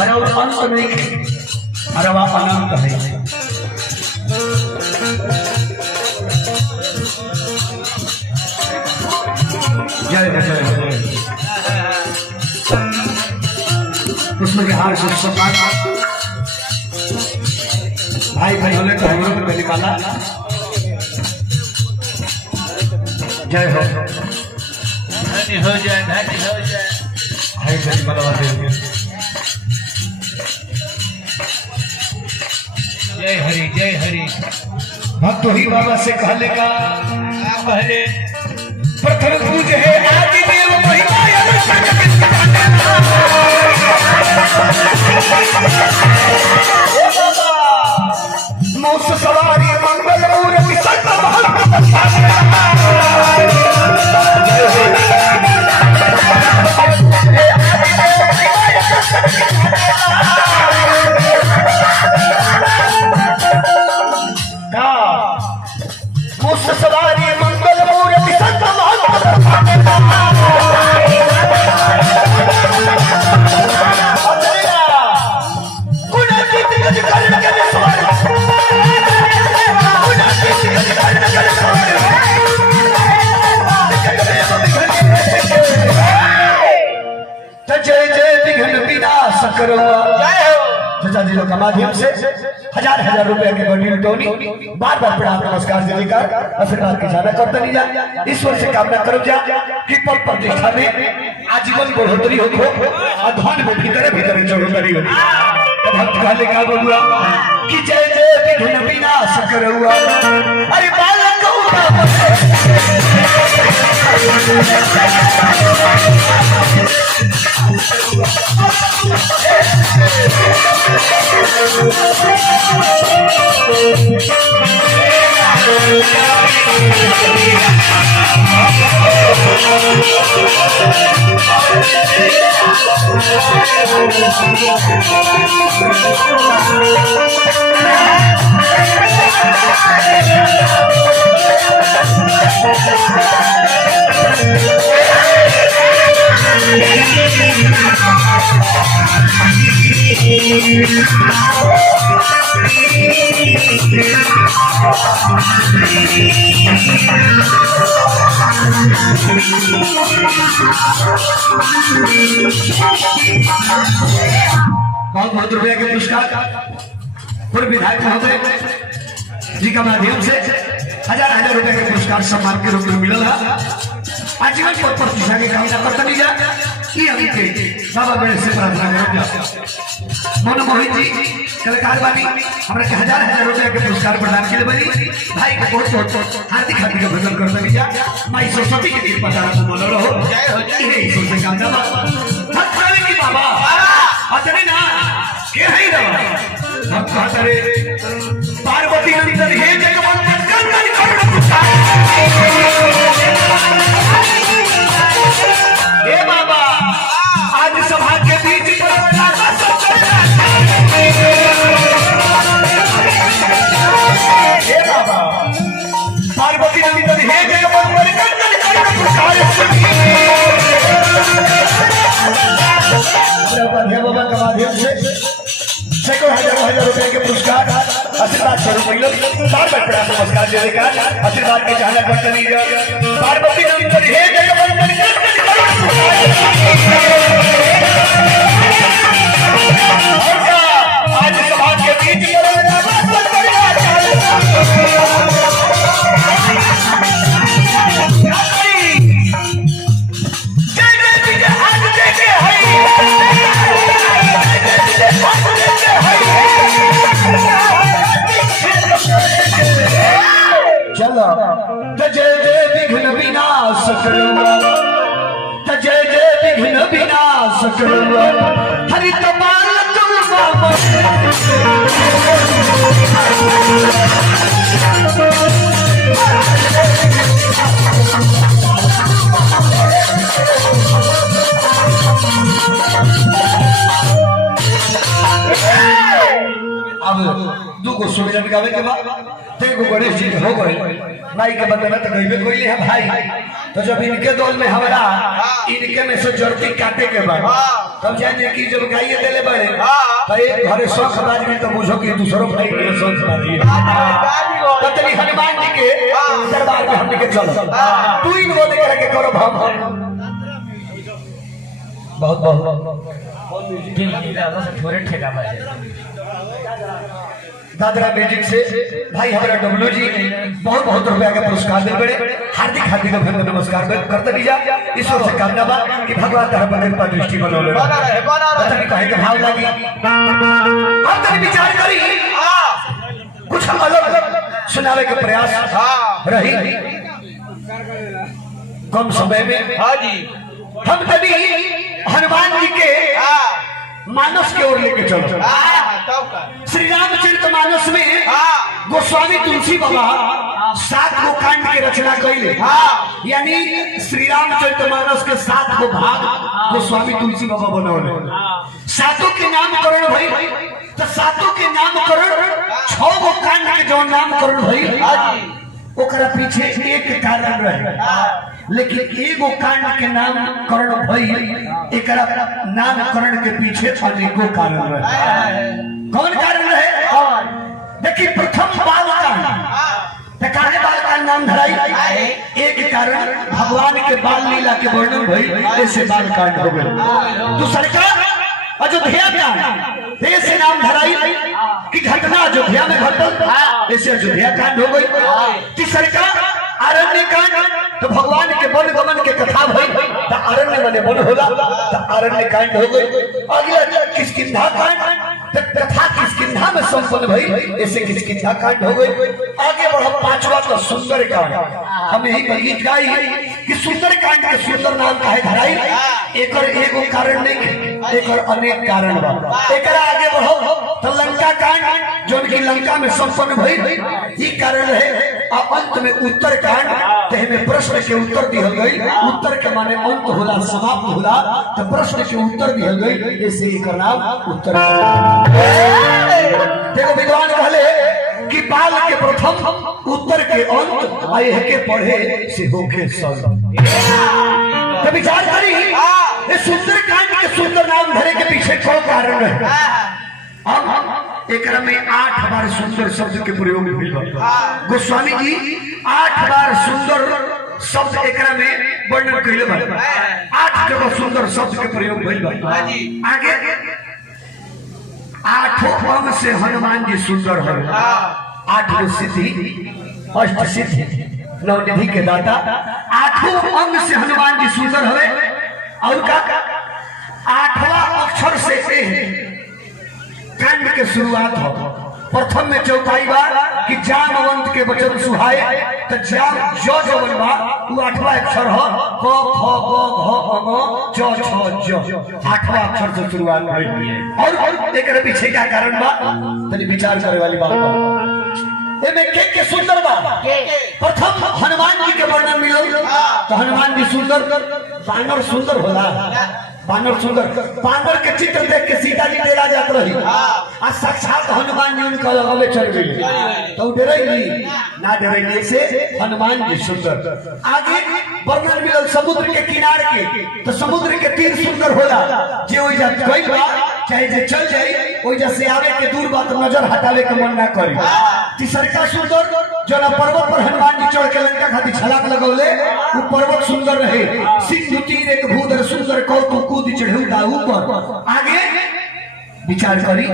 अरे और अंत नहीं अरे वह अनंत है। जय जय जय उसमें हार को सपा भाई भाई होले तो हम लोग पहली वाला जय हो धन्य हो जाए भाई पहली वाला देंगे। जय हरि भक्त ही बाबा से कहले का पहले प्रथम पूज है आदि देव महिमा मोक्ष सवारी मंगल मूर्ति सर्व मोक्ष सवारी मंगल मूर्ति सर्व जय जय विघ्न विनाश करुआ चाचा जी लोग के माध्यम से हजार हजार रुपए के बंडल टोनी बार बार प्रणाम नमस्कार से लेकर आशीर्वाद की साधना करते नहीं जा। ईश्वर से कामना करो जा कि पद प्रतिष्ठा में आजीवन बढ़ोतरी हो अध्वान में भीतर भीतर चढ़ोतरी हो। भक्त काले का बबुआ कि जय जय विघ्न विनाश करुआ अरे बालक बहुत बहुत रुपया के पुरस्कार पूर्व विधायक महोदय जी का माध्यम से हजार हजार रुपया के पुरस्कार सम्मान के रूप में मिलल है। आजीवन पद प्रतिष्ठा की कामना करते नहीं जा बाबा मेरे से प्रार्थना करो जा। मोहन जी कलाकार बानी हमरा के हजार हजार रुपया के पुरस्कार प्रदान के लिए बनी भाई के बहुत बहुत हार्दिक हार्दिक अभिनंदन करते नहीं जा। माई सरस्वती की कृपा द्वारा तुम बोलो रहो जय हो जय ईश्वर से कामना भक्त की बाबा अतरे ना के है रहो भक्त अतरे पार्वती नंदन हे जगमन गंगन कर्ण पुकार हे बाबा आज सभा के बीच हे बाबा पार्वती नंदन हे जगमन गंगन कर्ण पुकार बाबा का माध्यम से सैकड़ों हजार रुपए के पुरस्कार आशीर्वाद स्वरूप बार बार प्रणाम नमस्कार देने का आशीर्वाद की चाहना करते नहीं पार्वती नंदन हे आज समाज के बीच चलो जय जय विघ्न विनाश करुआ जय जय विघ्न विनाश करुआ हरि तमाल बाबा अब दू गो सुमिरन गावे के बाद ते गो गणेश जी के हो गए माई के बंदना तो गईबे कोई है भाई। तो जब इनके दौल में हमरा इनके में से जर्ती काटे के बाद तब जाने की जब गाइए देले बड़े तो एक घरे शौक बाज में तो बुझो कि दूसरों भाई के शौक बाजी तो तेरी हनुमान जी के दरबार में हमने के चलो तू इन बोले करके करो भाव बहुत बहुत थोड़े ठेका बजे दादरा म्यूजिक से भाई हमारा डब्लू जी बहुत बहुत रुपया का पुरस्कार दे बड़े हार्दिक हार्दिक अभिनंदन नमस्कार करते दीजा ईश्वर से कामना बा कि भगवान तारा पर कृपा दृष्टि बनौले पता नहीं कहे के भाव लागी हम तनी विचार करी कुछ अलग सुनावे के प्रयास रही कम समय में। हाँ जी हम तभी हनुमान जी के मानस की ओर लेके चलो। श्री रामचरित मानस में गोस्वामी तुलसी बाबा 7 गो कांड की रचना कैले यानी श्री रामचरित मानस के 7 गो भाग गोस्वामी तुलसी बाबा बनौले। 7 के नामकरण भई तो 7 के नामकरण 6 गो कांड के जो नामकरण भई ओकरा पीछे एक कारण रहे लेकिन एगो कांड के नामकरण भई एकरा नामकरण के पीछे अनेकों कारण रहे। कौन कारण रहे देखिए प्रथम बाल कांड काहे बाल कांड नाम धराई एक कारण भगवान के बाल लीला के वर्णन भई ऐसे बाल कांड हो गए। दूसरे का अयोध्या कांड ऐसे नाम धराई कि घटना अयोध्या में घटल ऐसे अयोध्या कांड हो गई। तीसरे का अरण्य कांड तो भगवान के वन गमन के कथा भई तो अरण्य मने वन होला तो अरण्य कांड हो गई। अगला किष्किंधा कांड तो कथा किष्किंधा में संपन्न भई ऐसे किष्किंधा कांड हो गई। आगे बढ़ो 5वां तो सुंदर कांड हम यही गीत गाई कि सुंदर कांड के सुंदर नाम काहे धराई एकर एगो कारण नहीं एकर अनेक कारण बा। एकरा आगे बढ़ो तो लंका कांड जो की लंका में संपन्न भई ई कारण है और अंत में उत्तर कांड ते में प्रश्न के उत्तर दिया गई। उत्तर के माने अंत होला समाप्त होला तो प्रश्न के उत्तर दिया गई ऐसे एकर नाम उत्तर। देखो विद्वान कहले कि बाल के प्रथम उत्तर के अंत आए के पढ़े से होके सब तो विचार करी ये सुंदर कांड के सुंदर नाम धरे के पीछे कौन कारण है। अब एक में 8 बार सुंदर शब्द के प्रयोग हुई गोस्वामी जी 8 बार सुंदर शब्द एक में वर्णन कैले बा 8 जगह सुंदर शब्द के प्रयोग भइल आगे 8 अंग से हनुमान जी सुंदर है 8 गो सिद्धि अष्ट सिद्धि नवनिधि के दाता 8 अंग से हनुमान जी सुंदर है और का 8वां अक्षर से कांड के शुरुआत हो। प्रथम में चौथाई बार कि जामवंत के वचन सुहाए तो जाम जो जवन बा वो 8वां अक्षर हो क ख ग घ ङ च छ ज 8वां अक्षर से शुरुआत हुई। और एक पीछे क्या कारण बा तनी विचार करे वाली बात बा एमे के सुंदर बा प्रथम हनुमान जी के वर्णन मिलल तो हनुमान जी सुंदर बानर सुंदर होला बानर सुंदर बानर के चित्र देख के सीता जी डेरा जात रही आ साक्षात हनुमान जी उनका लगे चल गई तो डरेगी ना डरेगी से हनुमान जी सुंदर। आगे वर्णन मिलल समुद्र के किनारे के तो समुद्र के तीर सुंदर होला जे ओइ जा गइल बा चाहे जे चल जाई ओइ जा से आवे के दूर बात नजर हटावे के मन ना करी। तीसरका सुंदर जो ना पर्वत पर हनुमान जी चढ़ के लंका खाती छलाक लगौले वो पर्वत सुंदर रहे सिंधु तीर एक भूधर सुंदर कौतुक कूद चढ़े ऊपर। आगे विचार करी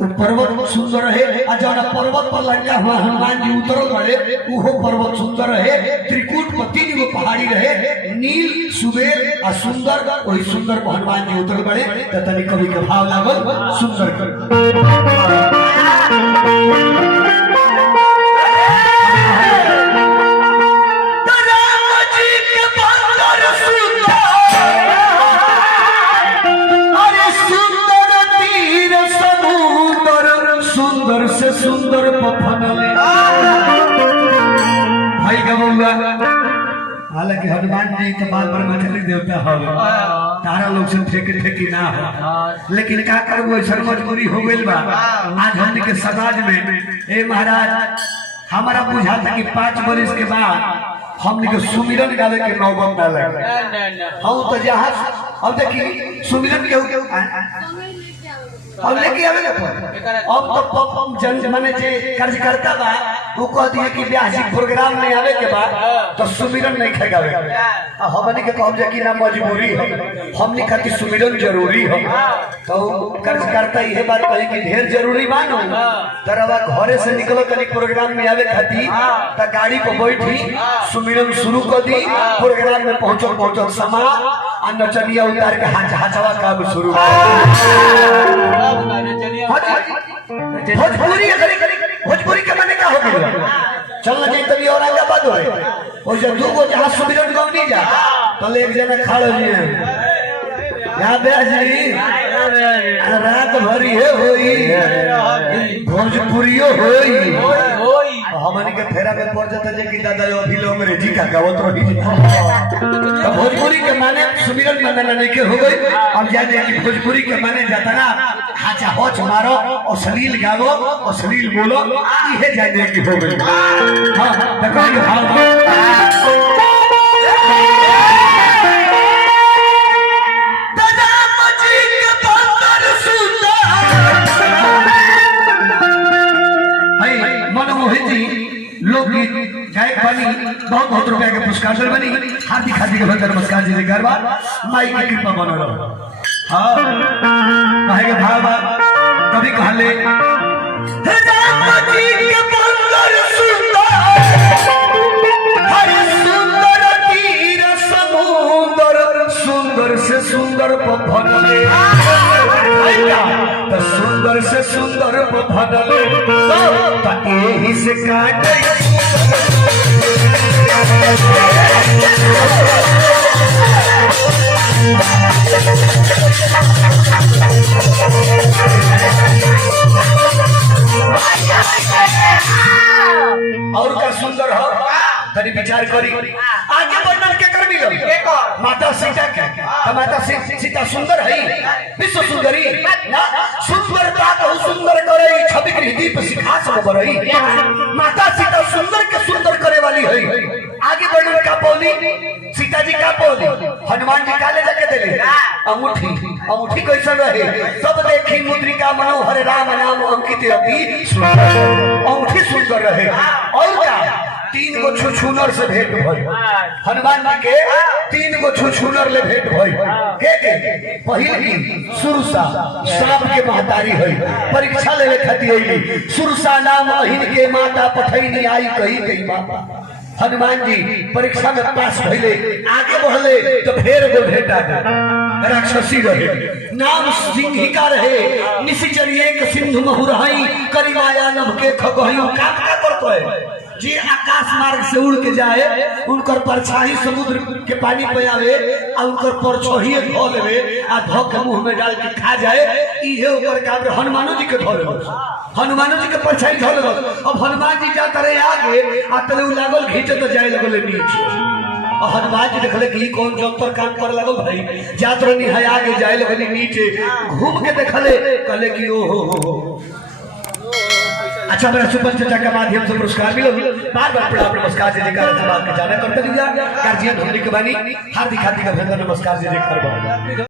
वो पर्वत सुंदर रहे आ जो ना पर्वत पर लंका हुआ हनुमान जी उतरल रहे वो पर्वत सुंदर रहे। त्रिकूट पर 3 गो पहाड़ी रहे नील सुबेर आ सुंदर वही सुंदर पर हनुमान जी उतरल बड़े तो तनी कवि के भाव लागल सुंदर कर सुंदर पफन भाई का बोला हालांकि हनुमान जी तो बाल ब्रह्मचारी देवता हो तारा लोग से ठेकी ना हो, लेकिन का करबो ऐसा मजबूरी हो गई बा। आज हमने के समाज में ए महाराज हमारा बुझा था कि 5 बरिस के बाद हमने के सुमिरन गावे के नौबत ना लगे। हम तो जहाँ अब देखी सुमिरन के अब लेके आवे ना अब तो जन माने जे कार्यकर्ता बा वो कह दिए कि ब्याह प्रोग्राम में आवे के बाद तो सुमिरन नहीं खेगावे। हमनी के कहब जे कि ना मजबूरी है, हमनी खातिर सुमिरन जरूरी है। तो कार्यकर्ता ये बात कही कि ढेर जरूरी मानो तरवा घरे से निकलो कनी प्रोग्राम में आवे खातिर त गाड़ी पर बैठी सुमिरन शुरू कर दी, प्रोग्राम में पहुंचो समा आ नचनिया उतार के हाचवा काम शुरू भोजपुरी के माने क्या हो गया? चलना चाहिए तभी औरंगाबाद हो जब 2 गो जहां सुमिरन गाँव नहीं जा तो एक जना खाड़ो जी याद जी रात भरी है होई भोजपुरियो होई हमनी के फेरा में पड़ जाता जे कि दादा अभी लोग अंग्रेजी का गावत रही तो भोजपुरी के माने सुमिरन माने नहीं के हो गई। अब जाने कि भोजपुरी के माने जाता ना हाचा होच मारो अश्लील गावो अश्लील बोलो ये जाने की हो गई। हां देखो लोकगीत गायक बनी बहुत रुपया के पुरस्कार बनी। हार्दिक हार्दिक नमस्कार जी गरबा माई की कृपा बनो रहो। हाँ कहे के भाव कभी कहले राम जी के बंदर सुंदर तीर समुंदर सुंदर से सुंदर भगले तो सुंदर से सुंदर भगले तो यही से काटे और क्या सुंदर हो तनी विचार करी आगे वर्णन के कर मिलो माता सीता के तो माता सीता सुंदर है विश्व सुंदरी ना सुंदरता को सुंदर करे छवि के दीप सिखा सब बरई माता सीता सुंदर के सुंदर करे वाली है। आगे वर्णन का बोली सीता जी का बोली हनुमान जी काले जाके देले अंगूठी कैसा रहे सब देखी मुद्रिका मनोहर राम नाम अंकित अति सुंदर अंगूठी सुंदर रहे। और क्या 3 गो छुछुनर से भेंट भई हनुमान जी के 3 गो छुछुनर ले भेंट भई के पहिल की सुरसा सांप के महतारी है परीक्षा लेवे खातिर आईली सुरसा नाम अहिन के माता पठैनी आई कही माता हनुमान जी परीक्षा में पास भइले आगे बढ़ले तो फेर गो भेंट आ गए राक्षसी रहे नाम सिंहिका रहे निशिचर एक सिंधु महुरहाई करी माया नभ के खगहियो काम का करतो है जी आकाश मार्ग से उड़ के जाए उनकर परछाई समुद्र के पानी पे आवे और उनकर परछोही धो लेवे आ धो के मुंह में डाल के खा जाए इहे ओकर काम हनुमानो जी के धो लेवे हनुमानो जी के परछाई धो लेवे। अब हनुमान जी जात रहे आगे आ तले उ लागल घींचे तो जाए लगल नीचे और हनुमान जी देखले कि कौन जब पर काम कर लगल भाई जात रही है आगे जाए लगल नीचे घूम के देखले कहले कि ओ हो अच्छा मेरा सुपन चचा के माध्यम से पुरस्कार मिलो बार बार प्रणाम नमस्कार जी जयकार बात के जाना करते दिया गार्जियन होने के बानी हार्दिक हार्दिक अभिनंदन नमस्कार जी जयकार।